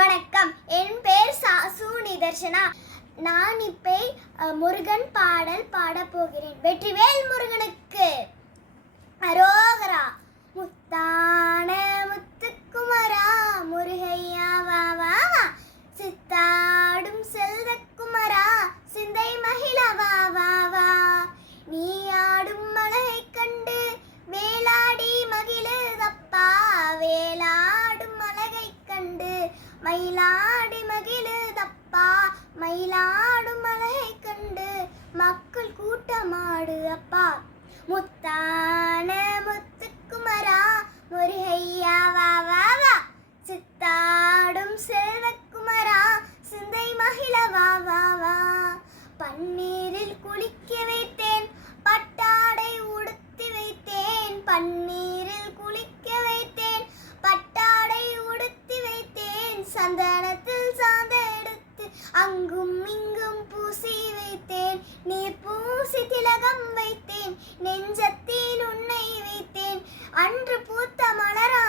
வணக்கம். என் பேர் சாசு நிதர்ஷனா. நான் இப்போ முருகன் பாடல் பாடப் போகிறேன். வெற்றிவேல் முருகனுக்கு அரோகரா. முத்தான முத்துக்குமரா முருகையா வா வா வா, சித்தாடும் செல்வக்குமரா சிந்தை மகிழ வா வா வா, நீ ஆடும் மலையை கண்டு வேலாடி மகிழுதப்பா, வேலாடும் மலையை கண்டு மயிலாடி மகிழுதப்பா, மயிலாடும் மலையை கண்டு மக்கள் கூட்டமாடு அப்பா. முத்தான முத்துக்குமரா முருகையா வா வா வா, சித்தாடும் செல்வக்குமரா சிந்தை மகிழ வா வா வா, பன்னீரில் குளிக்க வைத்தேன் பட்டாடை உடுத்தி வைத்தேன், பன்னீரில் குளிக்க வைத்தேன் பட்டாடை உடுத்தி வைத்தேன், சந்தனத்தில் சாந்த எடுத்து அங்கும் இங்கும் பூசி வைத்தேன், நீர் பூசி திலகம் வைத்தேன், நெஞ்சத்தில் உன்னை வைத்தேன், அன்று பூத்த மலரா